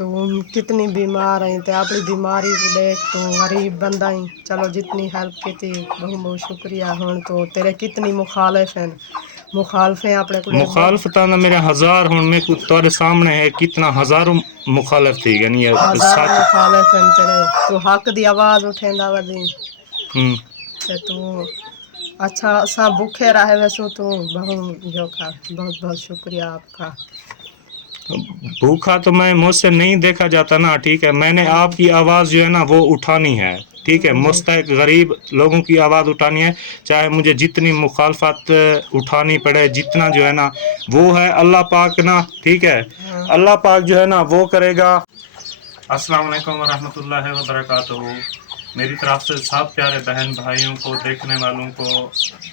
تو کتنی بیمار ہیں تو اپنی بیماری کو دیکھ تو غریب بندہ ہی چلو جتنی ہیلپ کی تھی بہت بہت شکریہ ہوں تو تیرے کتنی مخالفیں اپنے کو مخالفتاں میرے ہزار ہوں میں تارے سامنے ہے کتنا ہزاروں مخالف تھی یعنی ہزار سچ مخالف ہیں تیرے تو حق دی آواز اٹھیندا ودی ہوں تو اچھا سب بھوکے رہے ویسو تو بہت بہت شکریہ آپ کا بھوکا تو میں مجھ سے نہیں دیکھا جاتا نا ٹھیک ہے میں نے آپ کی آواز جو ہے نا وہ اٹھانی ہے ٹھیک ہے مستحق غریب لوگوں کی آواز اٹھانی ہے چاہے مجھے جتنی مخالفت اٹھانی پڑے جتنا جو ہے نا وہ ہے اللہ پاک نا ٹھیک ہے اللہ پاک جو ہے نا وہ کرے گا السلام علیکم ورحمۃ اللہ وبرکاتہ میری طرف سے سب پیارے بہن بھائیوں کو دیکھنے والوں کو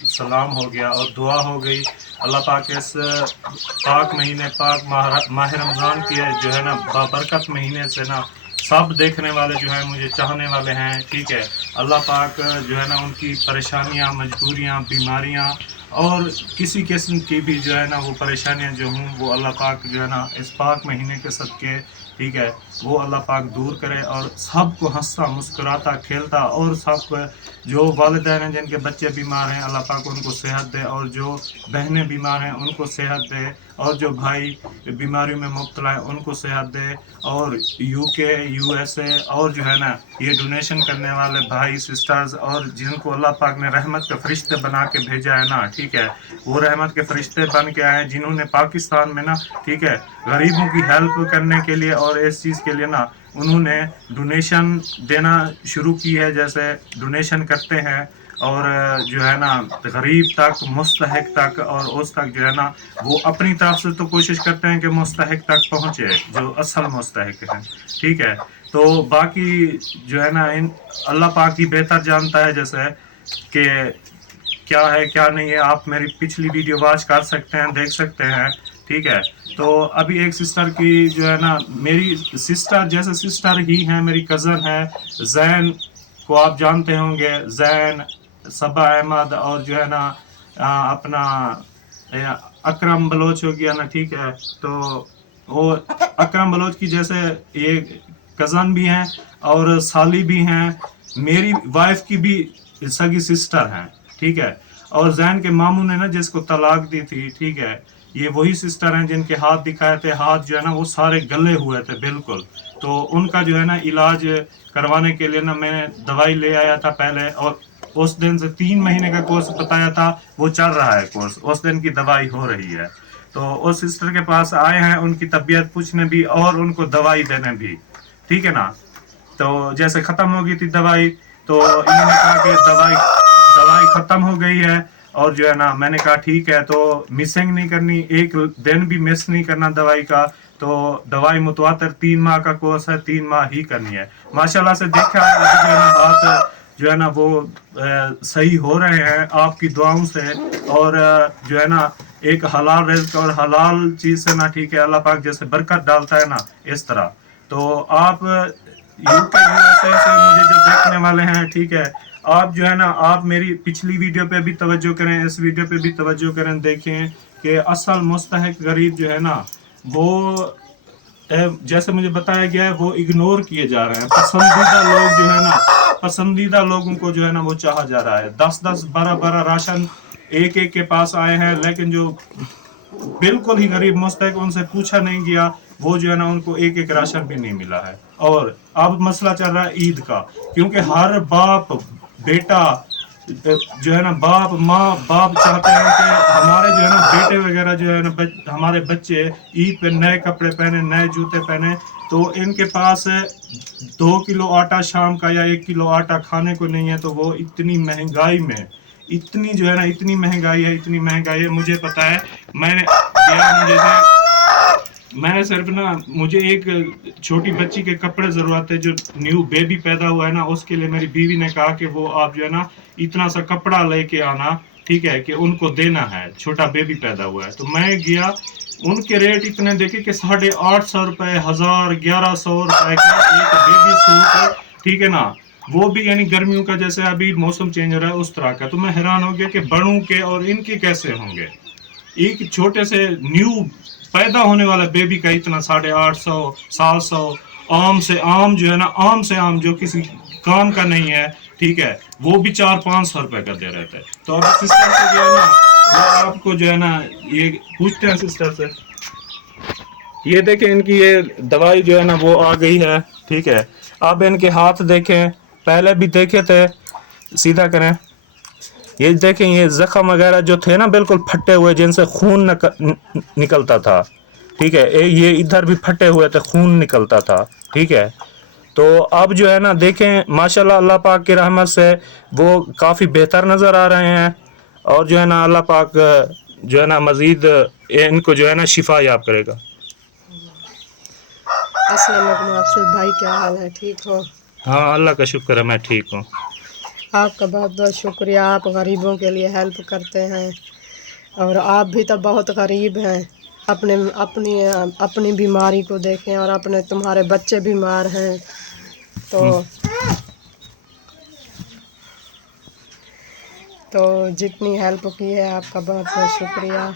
سلام ہو گیا اور دعا ہو گئی اللہ پاک اس پاک مہینے پاک ماہ رمضان کی ہے جو ہے نا بابرکت مہینے سے نا سب دیکھنے والے جو ہیں مجھے چاہنے والے ہیں ٹھیک ہے اللہ پاک جو ہے نا ان کی پریشانیاں مجبوریاں بیماریاں اور کسی قسم کی بھی جو ہے نا وہ پریشانیاں جو ہوں وہ اللہ پاک جو ہے نا اس پاک مہینے کے صدقے ٹھیک ہے وہ اللہ پاک دور کرے اور سب کو ہنستا مسکراتا کھیلتا اور سب جو والدین ہیں جن کے بچے بیمار ہیں اللہ پاک ان کو صحت دے اور جو بہنیں بیمار ہیں ان کو صحت دے اور جو بھائی بیماریوں میں مبتلا ہیں ان کو صحت دے اور یو کے یو ایس اے اور جو ہے نا یہ ڈونیشن کرنے والے بھائی سسٹرز اور جن کو اللہ پاک نے رحمت کے فرشتے بنا کے بھیجا ہے نا ٹھیک ہے وہ رحمت کے فرشتے بن کے آئے ہیں جنہوں نے پاکستان میں نا ٹھیک ہے غریبوں کی ہیلپ کرنے کے لیے اور اس چیز کے لیے نا انہوں نے ڈونیشن دینا شروع کی ہے جیسے ڈونیشن کرتے ہیں اور جو ہے نا غریب تک مستحق تک اور اس تک جو ہے نا وہ اپنی طرف سے تو کوشش کرتے ہیں کہ مستحق تک پہنچے جو اصل مستحق ہیں ٹھیک ہے تو باقی جو ہے نا اللہ پاک ہی بہتر جانتا ہے جیسے کہ کیا ہے کیا نہیں ہے آپ میری پچھلی ویڈیو واچ کر سکتے ہیں دیکھ سکتے ہیں ٹھیک ہے تو ابھی ایک سسٹر کی جو ہے نا میری سسٹر جیسے سسٹر ہی ہیں میری کزن ہے زین کو آپ جانتے ہوں گے زین صبا احمد اور جو ہے نا اپنا اکرم بلوچ ہو گیا نا ٹھیک ہے تو وہ اکرم بلوچ کی جیسے یہ کزن بھی ہیں اور سالی بھی ہیں میری وائف کی بھی سگی سسٹر ہیں ٹھیک ہے اور زین کے ماموں نے نا جس کو طلاق دی تھی ٹھیک ہے یہ وہی سسٹر ہیں جن کے ہاتھ دکھائے تھے ہاتھ جو ہے نا وہ سارے گلے ہوئے تھے بالکل تو ان کا جو ہے نا علاج کروانے کے لیے نا میں نے دوائی لے آیا تھا پہلے اور اس دن سے 3 مہینے کا کورس بتایا تھا وہ چل رہا ہے کورس اس دن کی دوائی ہو رہی ہے تو اس سسٹر کے پاس آئے ہیں ان کی طبیعت پوچھنے بھی اور ان کو دوائی دینے بھی ٹھیک ہے نا تو جیسے ختم ہو گئی تھی دوائی تو انہوں نے کہا کہ دوائی ختم ہو گئی ہے اور جو ہے نا میں نے کہا ٹھیک ہے تو مسنگ نہیں کرنی ایک دن بھی مس نہیں کرنا دوائی کا تو دوائی متواتر 3 ماہ کا کورس ہے 3 ماہ ہی کرنی ہے ماشاءاللہ سے دیکھا جو ہے نا ہاتھ جو ہے نا وہ صحیح ہو رہے ہیں آپ کی دعاؤں سے اور جو ہے نا ایک حلال رزق اور حلال چیز سے نا ٹھیک ہے اللہ پاک جیسے برکت ڈالتا ہے نا اس طرح تو آپ یو کے یو ایس اے سے مجھے جو دیکھنے والے ہیں ٹھیک ہے آپ جو ہے نا آپ میری پچھلی ویڈیو پہ بھی توجہ کریں اس ویڈیو پہ بھی توجہ کریں دیکھیں کہ اصل مستحق غریب جو ہے نا وہ جیسے مجھے بتایا گیا ہے وہ اگنور کیے جا رہے ہیں پسندیدہ لوگ جو ہے نا پسندیدہ لوگوں کو جو ہے نا وہ چاہا جا رہا ہے 10 12 راشن ایک کے پاس آئے ہیں لیکن جو بالکل ہی غریب مستحق ان سے پوچھا نہیں گیا وہ جو ہے نا ان کو ایک راشن بھی نہیں ملا ہے اور اب مسئلہ چل رہا ہے عید کا کیونکہ ہر باپ بیٹا جو ہے نا باپ چاہتے ہیں کہ ہمارے جو ہے نا بیٹے وغیرہ جو ہے نا ہمارے بچے عید پہ نئے کپڑے پہنے نئے جوتے پہنے تو ان کے پاس 2 کلو آٹا شام کا یا 1 کلو آٹا کھانے کو نہیں ہے تو وہ اتنی مہنگائی میں اتنی جو ہے نا اتنی مہنگائی ہے مجھے پتا ہے میں نے صرف نا مجھے ایک چھوٹی بچی کے کپڑے ضرورت ہے جو نیو بیبی پیدا ہوا ہے نا اس کے لیے میری بیوی نے کہا کہ وہ آپ جو ہے نا اتنا سا کپڑا لے کے آنا ٹھیک ہے کہ ان کو دینا ہے چھوٹا بیبی پیدا ہوا ہے تو میں گیا ان کے ریٹ اتنے دیکھے کہ 850 روپے 1100 روپے کا ایک بیبی سوٹ ٹھیک ہے نا وہ بھی یعنی گرمیوں کا جیسے ابھی موسم چینج ہو رہا ہے اس طرح کا تو میں حیران ہو گیا کہ بڑوں کے اور ان کے کیسے ہوں گے ایک چھوٹے سے نیو पैदा होने वाला बेबी का इतना 850 700 आम से आम जो है ना, आम से आम जो किसी काम का नहीं है, ठीक है, वो भी 400-500 रुपए का दे रहे थे। तो अब सिस्टर से जो है ना, वो आपको जो है ना ये पूछते हैं सिस्टर से। ये देखें इनकी ये दवाई जो है ना वो आ गई है, ठीक है। अब इनके हाथ देखें, पहले भी देखे थे, सीधा करें, ये देखें ये जख्म वगैरह जो थे ना बिल्कुल फटे हुए, जिनसे खून निकलता था, ठीक है। ये इधर भी फटे हुए थे, खून निकलता था, ठीक है। तो अब जो है ना देखें माशाल्लाह अल्लाह पाक की रहमत से वो काफ़ी बेहतर नज़र आ रहे हैं, और जो है ना अल्लाह पाक जो है ना मज़ीद इनको जो है ना शिफा याब करेगा। अस्सलाम वालेकुम अफसर भाई, क्या हाल है, ठीक हो? हाँ अल्लाह का शुक्र है, मैं ठीक हूँ। आपका बहुत बहुत शुक्रिया, आप गरीबों के लिए हेल्प करते हैं, और आप भी तो बहुत गरीब हैं। अपनी बीमारी को देखें, और अपने तुम्हारे बच्चे बीमार हैं, तो जितनी हेल्प की है आपका बहुत बहुत शुक्रिया।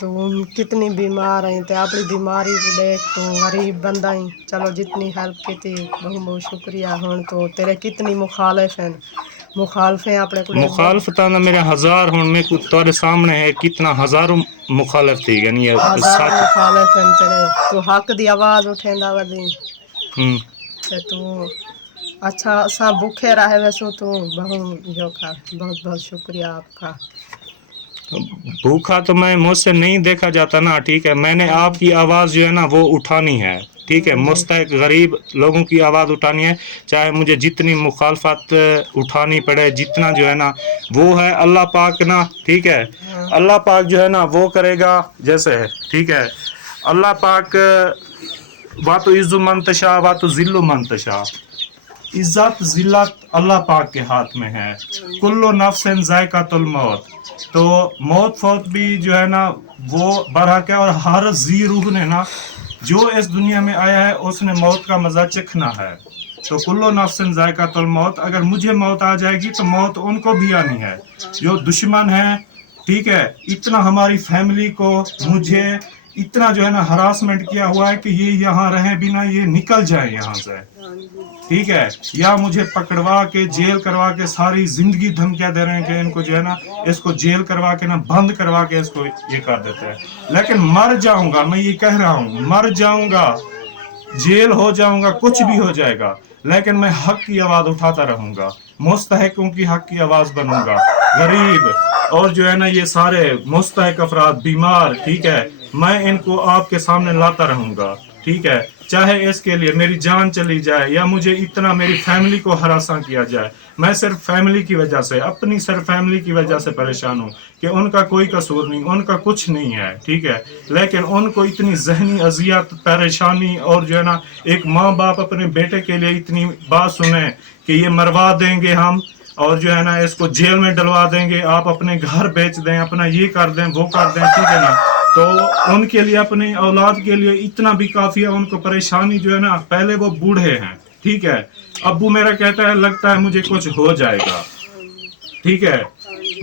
तो कितनी बीमार हैं, तो अपनी बीमारी को देख तो गरीब बंदा ही, चलो जितनी हेल्प की थी बहुत बहुत शुक्रिया। हुण तो तेरे कितनी मुखालिफ हैं, मुखालफे अपने को मुखालफतां ना मेरे हजार हुण में कुछ तुम्हारे सामने है, कितना हजारों मुखालिफ थी, यानी हजार मुखालिफ हैं तेरे, तो हक दी आवाज़ उठेंदा वदी ते तू अच्छा सब भूखे रहे वैसो तो बहुत बहुत बहुत शुक्रिया आपका। भूखा तो मैं मुझसे नहीं देखा जाता ना, ठीक है। मैंने आपकी आवाज़ जो है ना वो उठानी है, ठीक है। मुस्तहिक गरीब लोगों की आवाज़ उठानी है, चाहे मुझे जितनी मुखालफत उठानी पड़े, जितना जो है ना वो है अल्लाह पाक ना, ठीक है। अल्लाह पाक जो है ना वो करेगा जैसे है, ठीक है। अल्लाह पाक वा तो इज़्ज़ु मंतशा वा तो ज़िल्लु मंतशा, इज़्ज़त ज़िल्लत अल्लाह पाक के हाथ में है। कुल्लु नफ्सिन ज़ायक़ातुल मौत, तो मौत फौत भी जो है ना वो बरहक है, और हर जी रूह ने ना जो इस दुनिया में आया है उसने मौत का मज़ा चखना है। तो कुल्लु नफ्सिन ज़ायक़ातुल मौत, अगर मुझे मौत आ जाएगी तो मौत उनको भी आनी है जो दुश्मन है, ठीक है। इतना हमारी फैमिली को मुझे इतना जो है ना हरासमेंट किया हुआ है कि ये यहाँ रहे बिना ये निकल जाए यहाँ से, ठीक है, या मुझे पकड़वा के जेल करवा के सारी जिंदगी धमकियां दे रहे हैं कि इनको जो है ना इसको जेल करवा के ना बंद करवा के इसको ये कर देते हैं। लेकिन मर जाऊंगा, मैं ये कह रहा हूँ, मर जाऊंगा, जेल हो जाऊंगा, कुछ भी हो जाएगा, लेकिन मैं हक की आवाज उठाता रहूंगा, मुस्तहिकों की हक की आवाज बनूंगा। गरीब और जो है ना ये सारे मुस्तहिक अफराद बीमार, ठीक है, मैं इनको आपके सामने लाता रहूंगा, ठीक है। चाहे इसके लिए मेरी जान चली जाए या मुझे इतना मेरी फैमिली को हरासा किया जाए, मैं सिर्फ फैमिली की वजह से, अपनी सिर्फ फैमिली की वजह से परेशान हूँ कि उनका कोई कसूर नहीं, उनका कुछ नहीं है, ठीक है। लेकिन उनको इतनी जहनी अजियत, परेशानी, और जो है ना एक माँ बाप अपने बेटे के लिए इतनी बात सुने कि ये मरवा देंगे हम, और जो है ना इसको जेल में डलवा देंगे, आप अपने घर बेच दें, अपना ये कर दें, वो कर दें, ठीक है ना। तो उनके लिए, अपनी औलाद के लिए इतना भी काफ़ी है। उनको परेशानी जो है ना, पहले वो बूढ़े हैं, ठीक है, अब्बू मेरा कहता है लगता है मुझे कुछ हो जाएगा, ठीक है,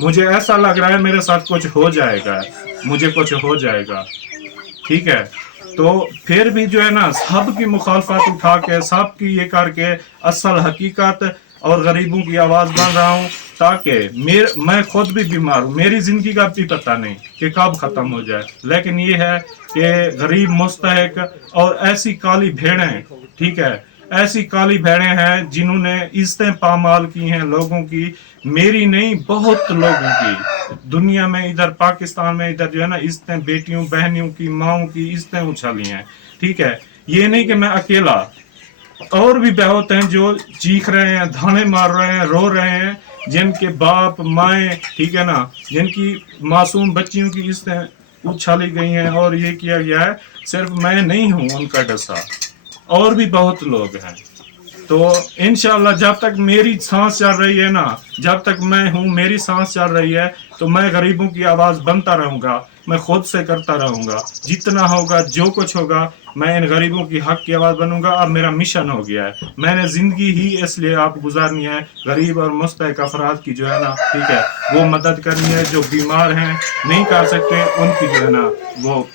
मुझे ऐसा लग रहा है मेरे साथ कुछ हो जाएगा, मुझे कुछ हो जाएगा, ठीक है। तो फिर भी जो है ना सब की मुखालफत उठा के, सब की ये करके असल हकीकत और गरीबों की आवाज़ बन रहा हूँ, ताकि मैं खुद भी बीमार हूँ, मेरी ज़िंदगी का भी पता नहीं कि कब ख़त्म हो जाए। लेकिन ये है कि गरीब, मुस्तहिक और ऐसी काली भेड़ें, ठीक है, ऐसी काली भेड़ें हैं जिन्होंने इज्जतें पामाल की हैं लोगों की, मेरी नहीं बहुत लोगों की, दुनिया में, इधर पाकिस्तान में, इधर जो है ना इज्जतें बेटियों बहनियों की, माओं की इज्जतें उछाली हैं, ठीक है। ये नहीं कि मैं अकेला, और भी बहुत हैं जो चीख रहे हैं, धाने मार रहे हैं, रो रहे हैं, जिनके बाप माएँ, ठीक है ना, जिनकी मासूम बच्चियों की इज्जतें उछाली गई हैं और ये किया गया है। सिर्फ मैं नहीं हूँ उनका डसा, और भी बहुत लोग हैं। तो इंशाल्लाह जब तक मेरी सांस चल रही है ना, जब तक मैं हूँ, मेरी सांस चल रही है, तो मैं गरीबों की आवाज़ बनता रहूँगा। मैं खुद से करता रहूँगा, जितना होगा जो कुछ होगा मैं इन गरीबों की हक की आवाज़ बनूंगा। अब मेरा मिशन हो गया है, मैंने ज़िंदगी ही इसलिए आप गुजारनी है, गरीब और मुस्तहक अफराद की जो है ना, ठीक है, वो मदद करनी है, जो बीमार हैं नहीं कर सकते उनकी जो है ना वो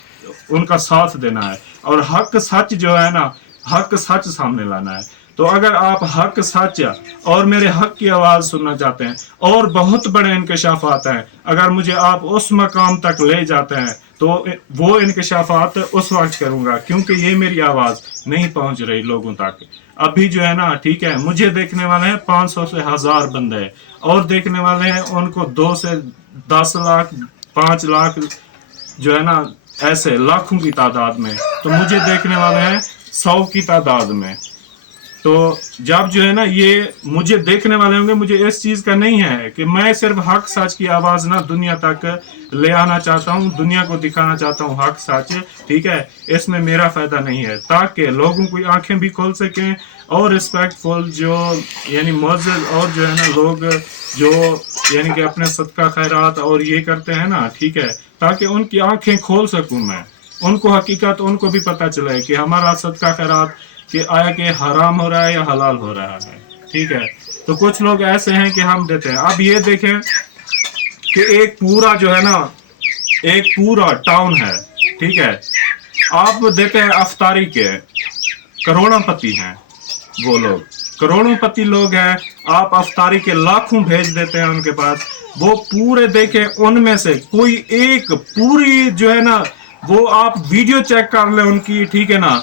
उनका साथ देना है, और हक सच जो है ना, हक सच सामने लाना है। तो अगर आप हक सच और मेरे हक की आवाज़ सुनना चाहते हैं और बहुत बड़े इंकशाफात हैं, अगर मुझे आप उस मकाम तक ले जाते हैं तो वो इंकशाफात उस वक्त करूँगा, क्योंकि ये मेरी आवाज़ नहीं पहुँच रही लोगों तक अभी जो है ना, ठीक है। मुझे देखने वाले हैं 500 से 1000 बंदे, और देखने वाले हैं उनको 2 से 10 लाख 5 लाख जो है ना, ऐसे लाखों की तादाद में। तो मुझे देखने वाले हैं 100 की तादाद में। तो जब जो है ना ये मुझे देखने वाले होंगे, मुझे इस चीज़ का नहीं है कि मैं सिर्फ हक सच की आवाज़ ना दुनिया तक ले आना चाहता हूँ, दुनिया को दिखाना चाहता हूँ हक सच, ठीक है। इसमें मेरा फ़ायदा नहीं है, ताकि लोगों की आंखें भी खोल सकें, और रिस्पेक्टफुल जो यानी मुअज़्ज़िज़ और जो है ना लोग जो यानी कि अपने सदका खैरात और ये करते हैं ना, ठीक है, ताकि उनकी आंखें खोल सकूँ मैं, उनको हकीकत उनको भी पता चले कि हमारा सदका खैरात कि आया कि हराम हो रहा है या हलाल हो रहा है, ठीक है। तो कुछ लोग ऐसे हैं कि हम देते हैं। अब ये देखें कि एक पूरा जो है ना, एक पूरा टाउन है, ठीक है, आप देते हैं अफ्तारी के करोड़पति हैं, वो लोग करोड़पति लोग हैं, आप अफ्तारी के लाखों भेज देते हैं उनके पास, वो पूरे देखें उनमें से कोई एक पूरी जो है ना, वो आप वीडियो चेक कर ले उनकी, ठीक है ना,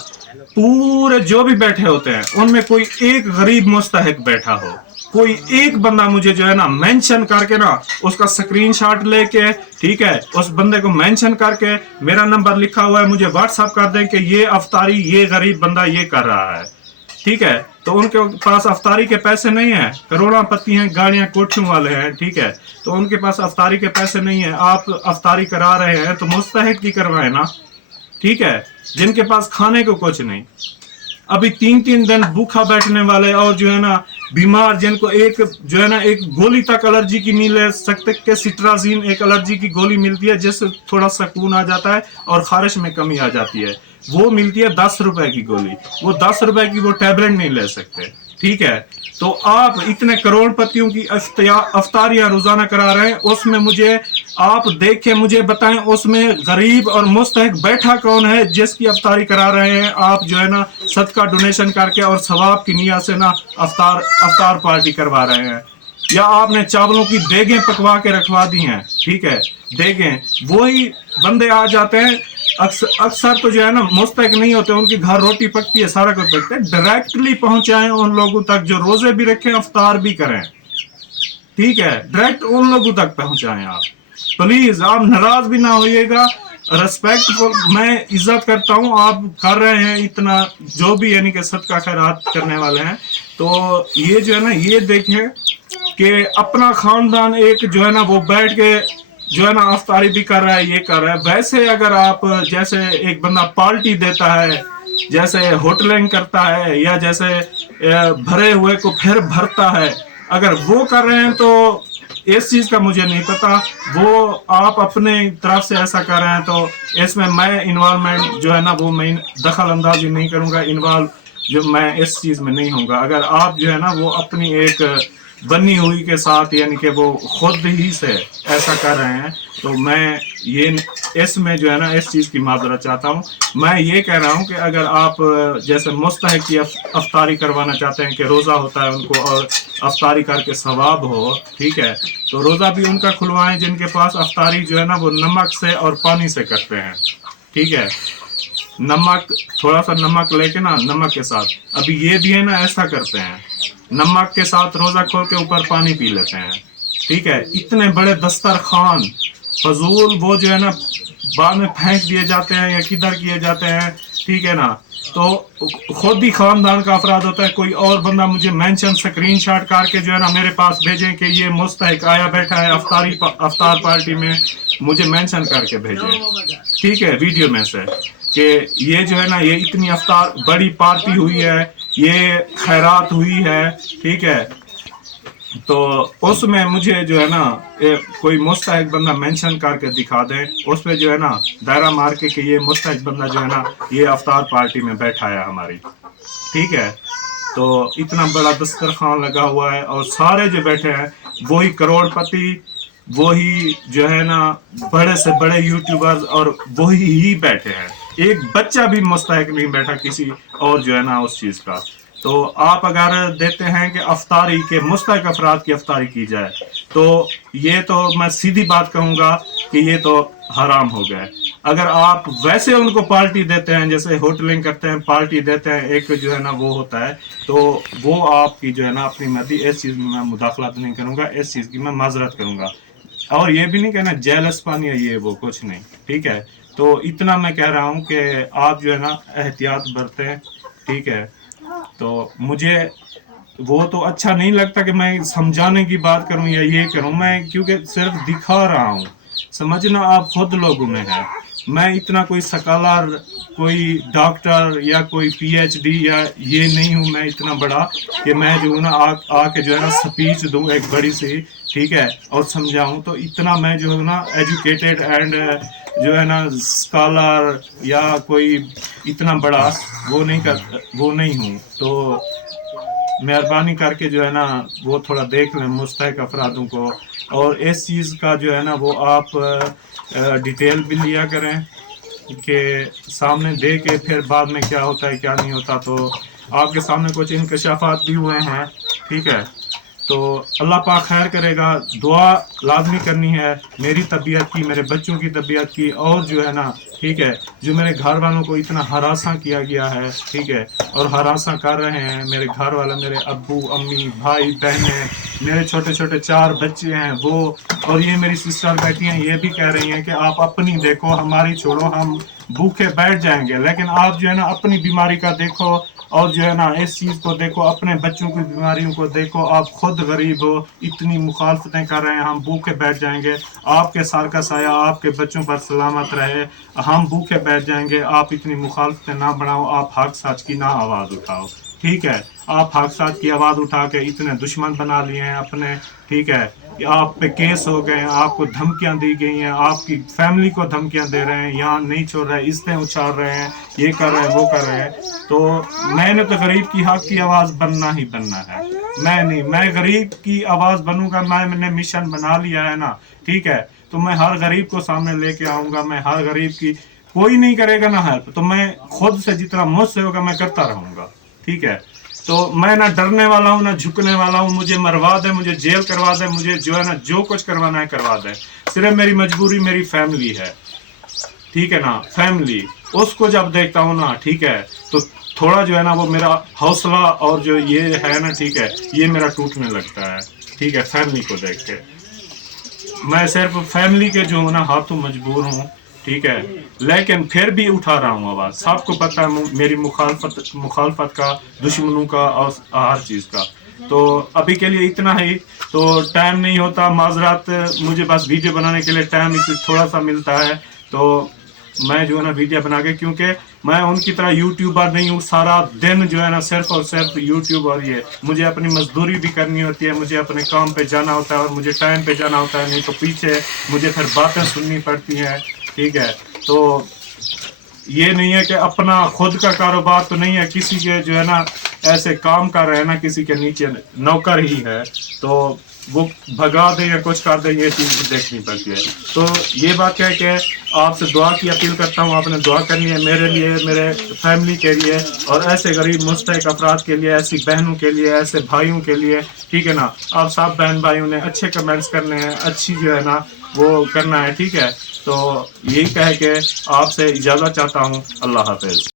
पूरे जो भी बैठे होते हैं उनमें कोई एक गरीब मुस्तहक बैठा हो, कोई एक बंदा मुझे जो है ना मेंशन करके ना उसका स्क्रीनशॉट लेके, ठीक है, उस बंदे को मेंशन करके मेरा नंबर लिखा हुआ है मुझे व्हाट्सएप कर दे कि ये अफ्तारी ये गरीब बंदा ये कर रहा है, ठीक है। तो उनके पास अफ्तारी के पैसे नहीं है, करोड़पति हैं, गाड़ियां कोठियों वाले हैं, ठीक है, तो उनके पास अफ्तारी के पैसे नहीं है। आप अफ्तारी करा रहे हैं तो मुस्तहक की करवाए ना, ठीक है, जिनके पास खाने को कुछ नहीं, अभी 3-3 दिन भूखा बैठने वाले, और जो है ना बीमार, जिनको एक जो है ना एक गोली तक एलर्जी की नहीं ले सकते, कि सिट्राजीन एक एलर्जी की गोली मिलती है जिससे थोड़ा सुकून आ जाता है और खारिश में कमी आ जाती है, वो मिलती है 10 रुपए की गोली, वो 10 रुपए की वो टैबलेट नहीं ले सकते, ठीक है। तो आप इतने करोड़पतियों की अफ्तारियां रोजाना करा रहे हैं, उसमें मुझे आप देख के मुझे बताएं उसमें गरीब और मुस्तहक बैठा कौन है जिसकी अफ्तारी करा रहे हैं आप, जो है ना सदका डोनेशन करके और सवाब की नियत से ना अफ्तार पार्टी करवा रहे हैं, या आपने चावलों की देगें पकवा के रखवा दी हैं, ठीक है, देगें, वही बंदे आ जाते हैं अक्सर तो जो है ना मुस्तहक नहीं होते, उनके घर रोटी पकती है, सारा कुछ पकता है, डायरेक्टली पहुंचाएं उन लोगों तक जो रोजे भी रखें, अफ्तार भी करें, ठीक है, डायरेक्ट उन लोगों तक पहुंचाएं आप प्लीज। आप नाराज भी ना होइएगा, रेस्पेक्टफुल, मैं इज्जत करता हूं, आप कर रहे हैं इतना जो भी यानी कि सदका खैरात करने वाले हैं, तो ये जो है ना ये देखें कि अपना खानदान एक जो है ना वो बैठ के जो है ना अफ्तारी भी कर रहा है, ये कर रहा है। वैसे अगर आप जैसे एक बंदा पार्टी देता है, जैसे होटलिंग करता है, या जैसे भरे हुए को फिर भरता है, अगर वो कर रहे हैं तो इस चीज़ का मुझे नहीं पता, वो आप अपने तरफ से ऐसा कर रहे हैं तो इसमें मैं इन्वॉल्वमेंट जो है ना वो मैं दखल अंदाजी नहीं करूँगा, इन्वॉल्व जो मैं इस चीज़ में नहीं होऊंगा। अगर आप जो है ना वो अपनी एक बनी हुई के साथ यानी कि वो खुद ही से ऐसा कर रहे हैं, तो मैं ये इसमें जो है ना इस चीज़ की माजरत चाहता हूँ। मैं ये कह रहा हूँ कि अगर आप जैसे मुस्तहक की अफ्तारी करवाना चाहते हैं कि रोज़ा होता है उनको और अफ्तारी करके सवाब हो, ठीक है, तो रोज़ा भी उनका खुलवाएं जिनके पास अफ्तारी जो है ना वो नमक से और पानी से करते हैं, ठीक है, नमक थोड़ा सा नमक लेके ना नमक के साथ, अभी ये भी है ना ऐसा करते हैं, नमक के साथ रोज़ा खोल के ऊपर पानी पी लेते हैं, ठीक है। इतने बड़े दस्तरखान फजूल वो जो है ना बाद में फेंक दिए जाते हैं या किधर किए जाते हैं, ठीक है ना, तो खुद ही खानदान का अफराद होता है, कोई और बंदा मुझे मेंशन स्क्रीनशॉट करके जो है ना मेरे पास भेजें कि ये मुस्तहक आया बैठा है अफ्तार पार्टी में, मुझे मेंशन करके भेजें, ठीक है, वीडियो में से कि ये जो है ना ये इतनी अफ्तार बड़ी पार्टी हुई है, ये खैरात हुई है, ठीक है, تو اس میں مجھے جو ہے نا کوئی مستحق بندہ مینشن کر کے دکھا دیں، اس پہ جو ہے نا دائرہ مار کے کہ یہ مستحق بندہ جو ہے نا یہ افطار پارٹی میں بیٹھا ہے ہماری، ٹھیک ہے؟ تو اتنا بڑا دسترخوان لگا ہوا ہے اور سارے جو بیٹھے ہیں وہی کروڑ پتی، وہی جو ہے نا بڑے سے بڑے یوٹیوبرز، اور وہی ہی بیٹھے ہیں، ایک بچہ بھی مستحق نہیں بیٹھا کسی اور جو ہے نا اس چیز کا۔ تو آپ اگر دیتے ہیں کہ افطاری کے مستحق افراد کی افطاری کی جائے تو یہ تو میں سیدھی بات کہوں گا کہ یہ تو حرام ہو گئے۔ اگر آپ ویسے ان کو پارٹی دیتے ہیں، جیسے ہوٹلنگ کرتے ہیں پارٹی دیتے ہیں، ایک جو ہے نا وہ ہوتا ہے، تو وہ آپ کی جو ہے نا اپنی مرضی، اس چیز میں مداخلت نہیں کروں گا، اس چیز کی میں معذرت کروں گا، اور یہ بھی نہیں کہنا جیلس پانی ہے یہ وہ کچھ نہیں، ٹھیک ہے؟ تو اتنا میں کہہ رہا ہوں کہ آپ جو ہے نا احتیاط برتیں، ٹھیک ہے؟ تو مجھے وہ تو اچھا نہیں لگتا کہ میں سمجھانے کی بات کروں یا یہ کروں، میں کیونکہ صرف دکھا رہا ہوں، سمجھنا آپ خود لوگوں میں ہے۔ میں اتنا کوئی سکالر، کوئی ڈاکٹر یا کوئی پی ایچ ڈی یا یہ نہیں ہوں، میں اتنا بڑا کہ میں جو نا آ کے جو ہے نا سپیچ دوں ایک بڑی سی، ٹھیک ہے، اور سمجھاؤں، تو اتنا میں جو ہے نا ایجوکیٹڈ اینڈ جو ہے نا اسکالر یا کوئی اتنا بڑا وہ نہیں ہوں۔ تو مہربانی کر کے جو ہے نا وہ تھوڑا دیکھ لیں مستحق افرادوں کو، اور اس چیز کا جو ہے نا وہ آپ ڈیٹیل بھی لیا کریں کہ سامنے دے کے پھر بعد میں کیا ہوتا ہے کیا نہیں ہوتا۔ تو آپ کے سامنے کچھ انکشافات بھی ہوئے ہیں، ٹھیک ہے؟ تو اللہ پاک خیر کرے گا، دعا لازمی کرنی ہے میری طبیعت کی، میرے بچوں کی طبیعت کی، اور جو ہے نا ٹھیک ہے جو میرے گھر والوں کو اتنا ہراساں کیا گیا ہے، ٹھیک ہے، اور ہراساں کر رہے ہیں میرے گھر والا، میرے ابو امی بھائی بہنیں، میرے چھوٹے چھوٹے 4 بچے ہیں وہ، اور یہ میری سسٹر بیٹھی ہیں، یہ بھی کہہ رہی ہیں کہ آپ اپنی دیکھو، ہماری چھوڑو، ہم بھوکے بیٹھ جائیں گے، لیکن آپ جو ہے نا اپنی بیماری کا دیکھو، اور جو ہے نا اس چیز کو دیکھو، اپنے بچوں کی بیماریوں کو دیکھو، آپ خود غریب ہو، اتنی مخالفتیں کر رہے ہیں، ہم بھوکے بیٹھ جائیں گے، آپ کے سار کا سایہ آپ کے بچوں پر سلامت رہے، ہم بھوکے بیٹھ جائیں گے، آپ اتنی مخالفتیں نہ بڑھاؤ، آپ حق سچ کی نہ آواز اٹھاؤ، ٹھیک ہے؟ آپ حق سچ کی آواز اٹھا کے اتنے دشمن بنا لیے ہیں اپنے، ٹھیک ہے؟ آپ پہ کیس ہو گئے ہیں، آپ کو دھمکیاں دی گئی ہیں، آپ کی فیملی کو دھمکیاں دے رہے ہیں، یہاں نہیں چھوڑ رہے، عزتیں اچھال رہے ہیں، یہ کر رہے ہیں وہ کر رہے ہیں۔ تو میں نے تو غریب کی حق کی آواز بننا ہی بننا ہے، میں نہیں، میں غریب کی آواز بنوں گا، میں نے مشن بنا لیا ہے نا، ٹھیک ہے؟ تو میں ہر غریب کو سامنے لے کے آؤں گا، میں ہر غریب کی، کوئی نہیں کرے گا نا ہیلپ، تو میں خود سے جتنا مجھ سے ہوگا میں کرتا رہوں گا، ٹھیک ہے؟ تو میں نہ ڈرنے والا ہوں نہ جھکنے والا ہوں، مجھے مروا دے، مجھے جیل کروا دے، مجھے جو ہے نا جو کچھ کروانا ہے کروا دے، صرف میری مجبوری میری فیملی ہے، ٹھیک ہے نا؟ فیملی، اس کو جب دیکھتا ہوں نا، ٹھیک ہے، تو تھوڑا جو ہے نا وہ میرا حوصلہ اور جو یہ ہے نا، ٹھیک ہے، یہ میرا ٹوٹنے لگتا ہے، ٹھیک ہے، فیملی کو دیکھ کے۔ میں صرف فیملی کے جو ہوں نا ہاتھوں مجبور ہوں، ٹھیک ہے، لیکن پھر بھی اٹھا رہا ہوں آواز، سب کو پتہ ہے میری مخالفت کا، دشمنوں کا، اور ہر چیز کا۔ تو ابھی کے لیے اتنا ہی، تو ٹائم نہیں ہوتا، معذرات، مجھے بس ویڈیو بنانے کے لیے ٹائم تھوڑا سا ملتا ہے، تو میں جو ہے نا ویڈیو بنا کے، کیونکہ میں ان کی طرح یوٹیوبر نہیں ہوں، سارا دن جو ہے نا صرف اور صرف یوٹیوب، اور یہ مجھے اپنی مزدوری بھی کرنی ہوتی ہے، مجھے اپنے کام پہ جانا ہوتا ہے، اور مجھے ٹائم پہ جانا ہوتا ہے، نہیں تو پیچھے مجھے پھر باتیں سننی پڑتی ہیں، ٹھیک ہے؟ تو یہ نہیں ہے کہ اپنا خود کا کاروبار تو نہیں ہے، کسی کے جو ہے نا ایسے کام کر رہے ہیں نا، کسی کے نیچے نوکر ہی ہے، تو وہ بھگا دیں یا کچھ کر دیں، یہ چیز دیکھنی پڑتی ہے۔ تو یہ بات ہے کہ آپ سے دعا کی اپیل کرتا ہوں، آپ نے دعا کرنی ہے میرے لیے، میرے فیملی کے لیے، اور ایسے غریب مستحق افراد کے لیے، ایسی بہنوں کے لیے، ایسے بھائیوں کے لیے، ٹھیک ہے نا؟ آپ سب بہن بھائیوں نے اچھے کمنٹس کرنے ہیں، اچھی جو ہے نا وہ کرنا ہے، ٹھیک ہے؟ تو یہی کہہ کے آپ سے اجازت چاہتا ہوں، اللہ حافظ۔